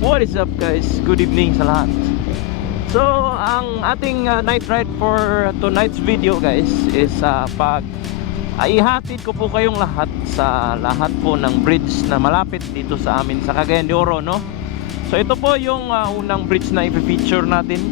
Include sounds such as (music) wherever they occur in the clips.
What is up guys? Good evening sa lahat. So, ang ating uh, night ride for tonight's video guys is uh, pag ay ihatid ko po kayong lahat sa lahat po ng bridge na malapit dito sa amin sa Cagayan de Oro, no? So, ito po yung uh, unang bridge na i-feature natin.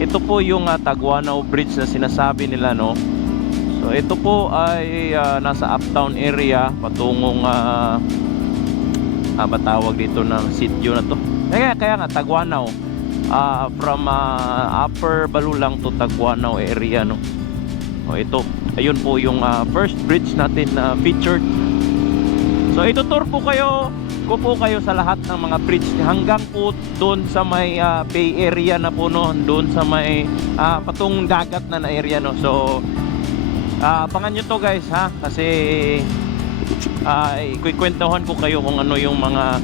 Ito po yung uh, Taguanao Bridge na sinasabi nila, no? So, ito po ay uh, nasa uptown area patungong uh, ah, ba tawag dito ng sitio na to. Kaya, kaya nga Taguanao. Ah, from ah, upper Balulang to Taguanao area no? O ito. Ayun po yung ah, first bridge natin na featured. So itutur po kayo ko po kayo sa lahat ng mga bridge hanggang po doon sa may ah, bay area na po no doon sa may ah, patungong dagat na na area no? So ah, abangan nyo to guys ha? Kasi ay ikikwentuhan ko kayo kung ano yung mga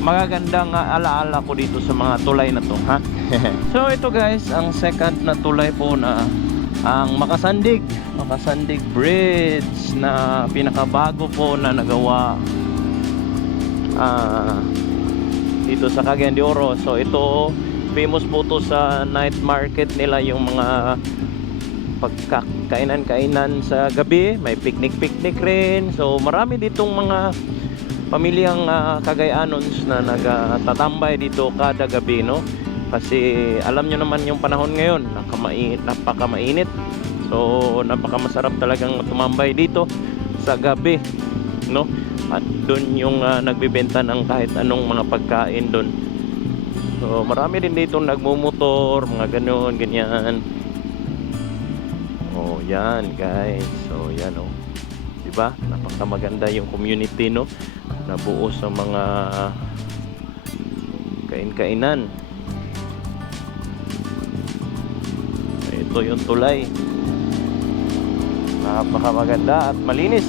magagandang ah, alaala ko dito sa mga tulay na to ha? (laughs) So ito guys ang second na tulay po na ang Makasandig. Makasandig Bridge na pinakabago po na nagawa ah, dito sa Cagayan de Oro. So ito famous po to sa night market nila yung mga pagkakainan-kainan sa gabi may picnic-picnic rin. So marami ditong mga pamilyang uh, Cagayanons na nagtatambay dito kada gabi no? Kasi alam nyo naman yung panahon ngayon nakamai, napakamainit. So napakamasarap talagang tumambay dito sa gabi no? At doon yung ah, nagbebenta ng kahit anong mga pagkain doon so marami din dito nagmumotor mga ganun ganyan oh yan guys. So yan oh. Diba? Napakamaganda yung community no? Nabuo sa mga kain-kainan. Ito yung tulay. Napakamaganda at malinis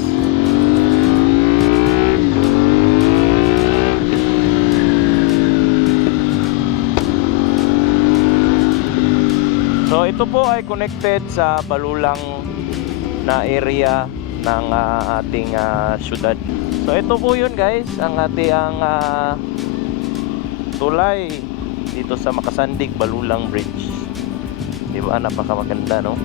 ito po ay connected sa Balulang na area ng ah, ating ah, syudad So ito po yun guys, ang ating uh, tulay dito sa Makasandig Balulang Bridge. 'Di ba? Napakamaganda, no?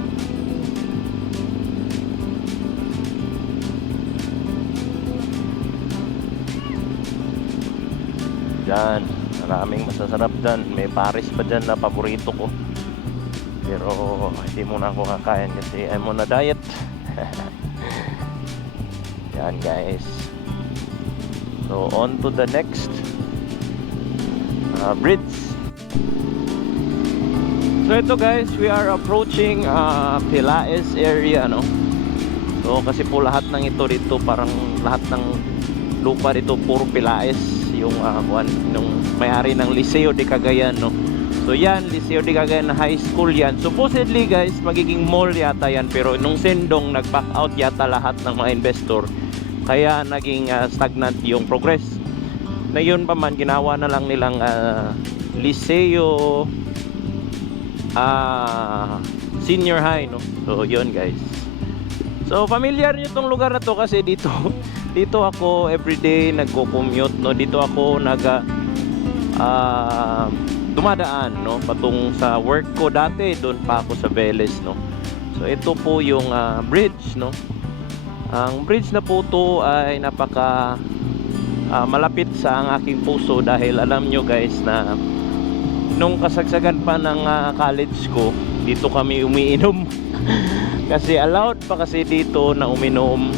Yan, maraming masasarap dyan. May pares pa dyan na paborito ko. Pero hindi muna ako kakain kasi I'm on a diet. (laughs) Yan guys. So on to the next uh, bridge. So ito guys, we are approaching uh, Pilaes area no. So kasi po lahat ng ito dito parang lahat ng lupa dito puro Pilaes yung uh, kuan nung may-ari ng Liceo de Cagayan no. So yan, Liceo de Cagayan High School yan. Supposedly guys, magiging mall yata yan pero nung sendong nag-back out yata lahat ng mga investor. Kaya naging uh, stagnant yung progress. Na yun pa man ginawa na lang nilang uh, Liceo uh, senior high no? So yun guys. So familiar nyo tong lugar na to kasi dito (laughs) dito ako everyday nagko-commute no? Dito ako nag uh, dumadaan no? Patung sa work ko dati doon pa ako sa Veles no? So ito po yung uh, bridge no? Ang bridge na po to ay napaka uh, malapit sa ang aking puso dahil alam nyo guys na nung kasagsagan pa ng uh, college ko dito kami (laughs) umiinom. Kasi allowed pa kasi dito na uminom.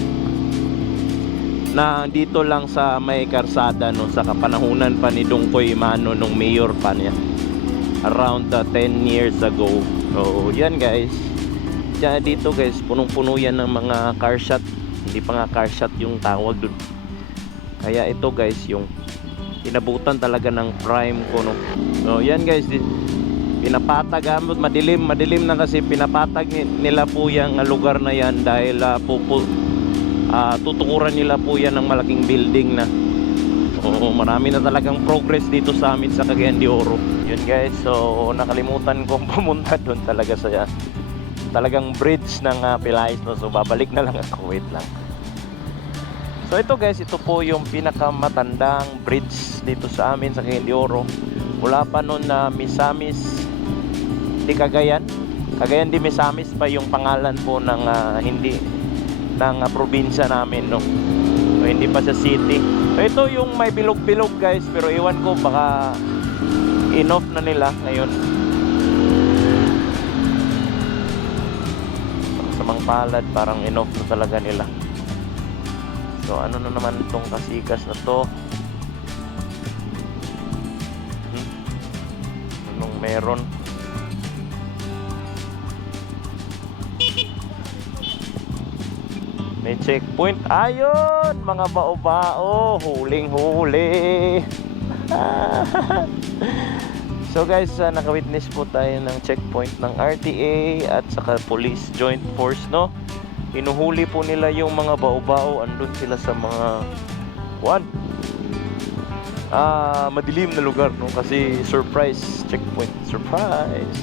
Na dito lang sa may karsada no? Sa kapanahunan pa ni Dongkoy Mano nung mayor pa niya around uh, 10 years ago. So yan guys. Diyan dito guys punong-puno yan ng mga car shot. Hindi pa nga car shot yung tawag dun. Kaya ito guys yung inabutan talaga ng prime ko no? So yan guys pinapatag ah, madilim madilim na kasi pinapatag ni- nila po yung lugar na yan dahil uh, pupu, ah, tutukuran nila po yan ng malaking building na Oo, marami na talagang progress dito sa amin sa Cagayan de Oro. Yun guys, so nakalimutan kong (laughs) pumunta doon talaga sa talagang bridge ng uh, Pilais no? so babalik na lang ako wait lang So ito guys, ito po yung pinakamatandang bridge dito sa amin sa Cagayan de Oro. Mula pa noon na Misamis di Cagayan. Cagayan de Misamis pa yung pangalan po ng ah, hindi ng ah, probinsya namin no. So, hindi pa sa city. So ito yung may bilog-bilog guys, pero iwan ko baka enough na nila ngayon. Samang palad, parang enough na talaga nila. So ano na naman itong kasikas na to? Hmm? Anong meron? May checkpoint. Ayun! Mga bao-bao. Huling-huli. (laughs) so guys, uh, naka-witness po tayo ng checkpoint ng RTA at saka Police Joint Force, no? Hinuhuli po nila yung mga bao-bao. Andun sila sa mga... One. Ah, madilim na lugar, no? Kasi surprise checkpoint. Surprise!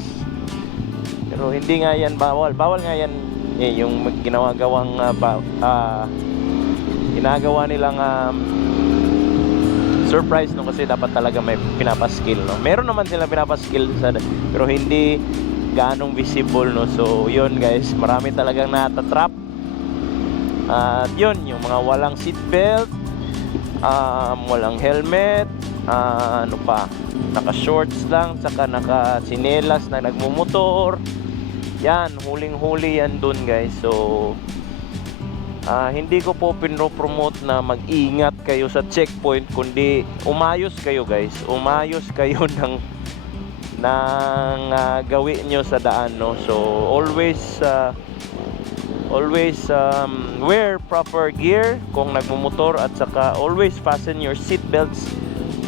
Pero hindi nga yan bawal. Bawal nga yan eh, yung ginawa-gawang ah, ba, ah, ginagawa nilang um, surprise no kasi dapat talaga may pinapaskill no. Meron naman silang pinapaskill sa pero hindi ganong visible no. So yun guys, marami talagang natatrap. At yun, yung mga walang seatbelt, um, walang helmet, ah, ano pa, naka-shorts lang, saka naka-sinelas na nagmumotor. Yan, huling-huli yan dun guys. So, ah, hindi ko po pinro-promote na mag-ingat kayo sa checkpoint, kundi umayos kayo guys. Umayos (laughs) kayo ng ng ah, gawin nyo sa daan, no? So, always ah, always um, wear proper gear kung nagmumotor at saka always fasten your seat belts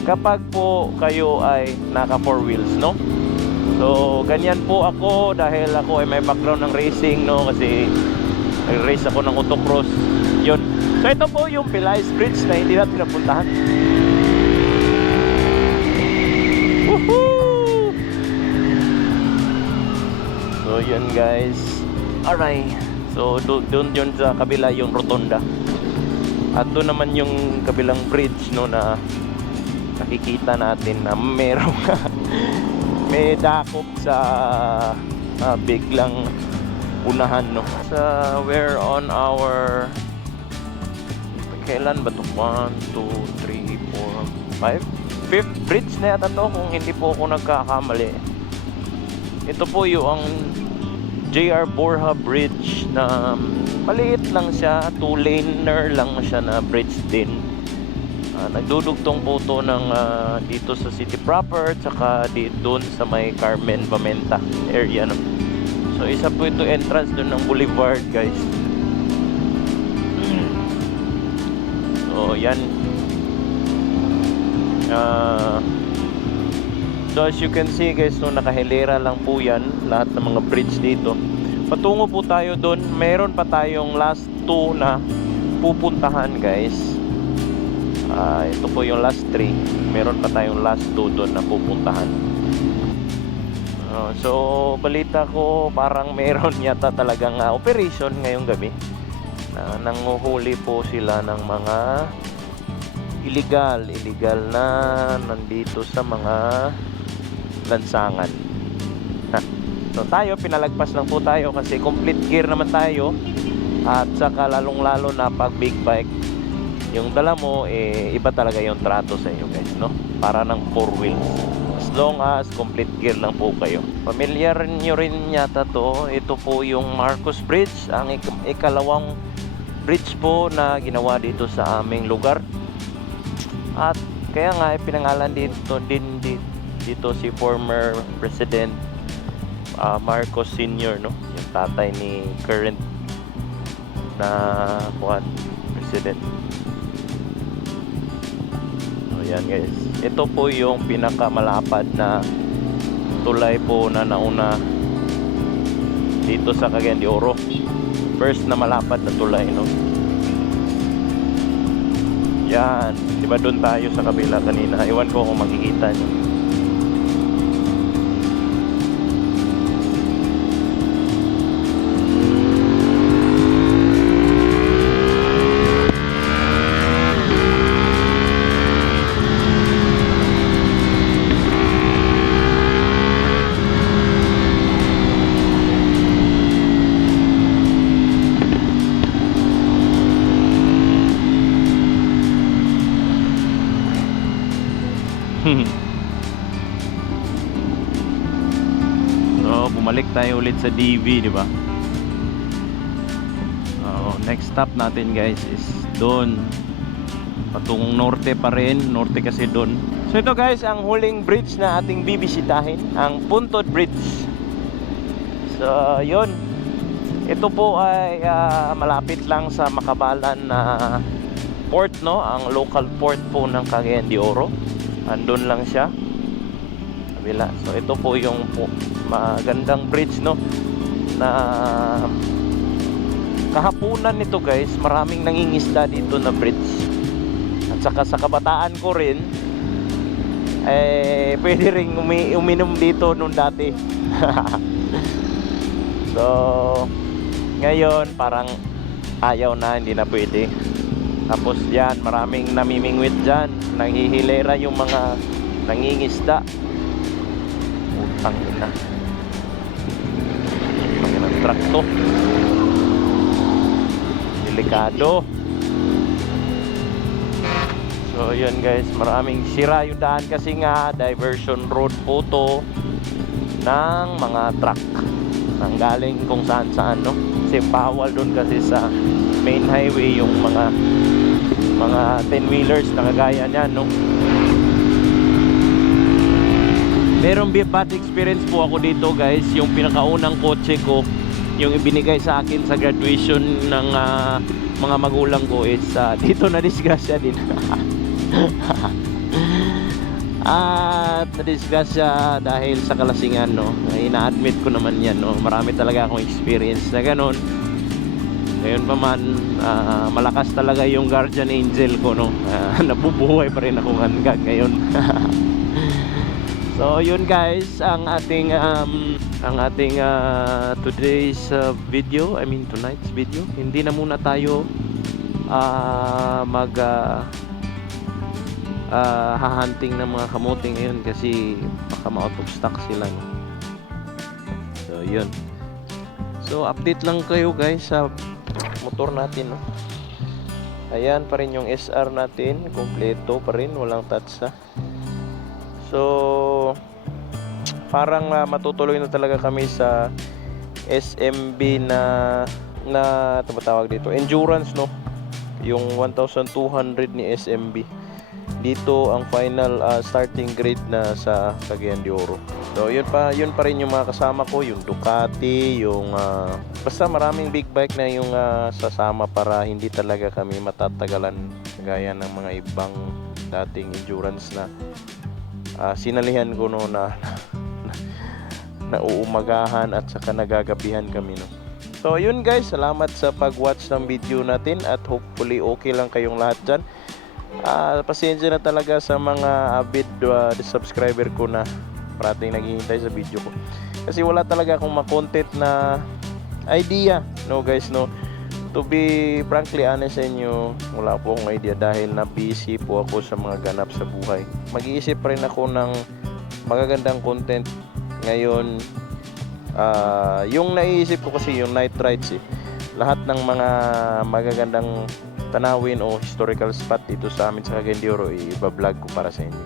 kapag po kayo ay naka four wheels no so ganyan po ako dahil ako ay may background ng racing no kasi nag-race ako ng autocross yun so ito po yung Pilais Bridge na hindi natin napuntahan Woohoo! So yun guys. Alright. So do- doon yun sa kabila yung rotonda. At doon naman yung kabilang bridge no na nakikita natin na merong (laughs) (laughs) may dakop sa ah, biglang unahan no. Sa we're on our kailan ba to? 1, 2, 3, 4, 5 Fifth bridge na yata to kung hindi po ako nagkakamali ito po yung JR Borja Bridge na um, maliit lang siya, two laner lang siya na bridge din. Ah, nagdudugtong po to ng ah, dito sa city proper tsaka di doon sa may Carmen Bamenta area no. So isa po ito entrance doon ng boulevard guys. So yan. Ah So as you can see guys, no, nakahilera lang po yan, lahat ng mga bridge dito. Patungo po tayo doon, meron pa tayong last two na pupuntahan guys. Ah, ito po yung last three, meron pa tayong last two doon na pupuntahan. Ah, so balita ko parang meron (laughs) yata talagang ah, operation ngayong gabi. Na nanguhuli po sila ng mga illegal, illegal na nandito sa mga lansangan. So tayo, pinalagpas lang po tayo kasi complete gear naman tayo. At saka lalong lalo na pag big bike, yung dala mo, eh, iba talaga yung trato sa iyo guys, no? Para ng four wheels. As long as complete gear lang po kayo. Familiar nyo rin yata to. Ito po yung Marcos Bridge, ang ik- ikalawang bridge po na ginawa dito sa aming lugar. At kaya nga eh, pinangalan dito din dito si former President ah, Marcos Sr. no yung tatay ni current na kuan president so yan guys. Ito po yung pinakamalapad na tulay po na nauna dito sa Cagayan de Oro. First na malapad na tulay no? Yan. Di ba doon tayo sa kabila kanina? Iwan ko kung makikita nyo so, bumalik tayo ulit sa DV, di ba? Oo, next stop natin guys is doon. Patungong norte pa rin, norte kasi doon. So ito guys, ang huling bridge na ating bibisitahin, ang Puntod Bridge. So, yun. Ito po ay ah, malapit lang sa Makabalan na port, no? Ang local port po ng Cagayan de Oro. Andun lang siya. Kabila. So, ito po yung po, magandang bridge, no? Na kahapunan nito guys, maraming nangingisda dito na bridge. At saka sa kabataan ko rin, eh, pwede rin umi uminom dito nung dati. (laughs) so, ngayon parang ayaw na, hindi na pwede. Tapos yan, maraming namimingwit dyan. Nanghihilera yung mga nangingisda. Utang ina. Ang truck to. Delikado. So yun guys, maraming sira yung daan kasi nga diversion road po to ng mga truck nang galing kung saan saan no. Kasi bawal doon kasi sa main highway yung mga mga 10 wheelers na kagaya niyan no. Merong bad experience po ako dito guys, yung pinakaunang kotse ko yung ibinigay sa akin sa graduation ng ah, mga magulang ko is ah, (laughs) dito na disgrasya din. (laughs) At na-disgrasya dahil sa kalasingan, no. Ina-admit ko naman yan, no. Marami talaga akong experience na ganun. Ngayon pa man, ah, malakas talaga yung guardian angel ko, no. (laughs) Ah, nabubuhay pa rin ako hanggang ngayon. So, yun guys, ang ating um, ang ating ah, today's ah, video, I mean tonight's video. Hindi na muna tayo ah, mag ah, ah, hahunting ng mga kamote ngayon kasi baka ma-out of stock sila no? so yun so update lang kayo guys sa motor natin no? ayan pa rin yung SR natin kompleto pa rin walang tatsa so parang ah, matutuloy na talaga kami sa SMB na na tumatawag dito? Endurance no? Yung 1,200 ni SMB dito ang final ah, starting grade na sa Cagayan de Oro. So yun pa yun pa rin yung mga kasama ko, yung Ducati, yung ah, basta maraming big bike na yung ah, sasama para hindi talaga kami matatagalan gaya ng mga ibang dating endurance na ah, sinalihan ko no na (laughs) na uumagahan at saka nagagabihan kami no. So yun guys, salamat sa pag-watch ng video natin at hopefully okay lang kayong lahat dyan. Ah, pasensya na talaga sa mga avid uh, subscriber ko na parating naghihintay sa video ko. Kasi wala talaga akong ma-content na idea, no guys, no. To be frankly honest sa inyo, wala po akong idea dahil na busy po ako sa mga ganap sa buhay. Mag-iisip rin ako ng magagandang content ngayon. Ah, yung naiisip ko kasi yung night rides eh. Lahat ng mga magagandang tanawin o historical spot dito sa amin sa Cagayan de Oro i-vlog ko para sa inyo.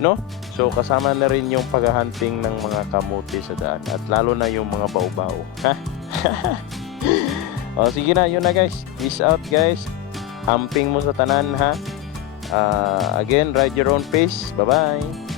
No? So kasama na rin yung paghahunting ng mga kamote sa daan at lalo na yung mga baw-baw. Ha? (laughs) o sige na, yun na guys. Peace out guys. Amping mo sa tanan ha. Ah, again, ride your own pace. Bye-bye.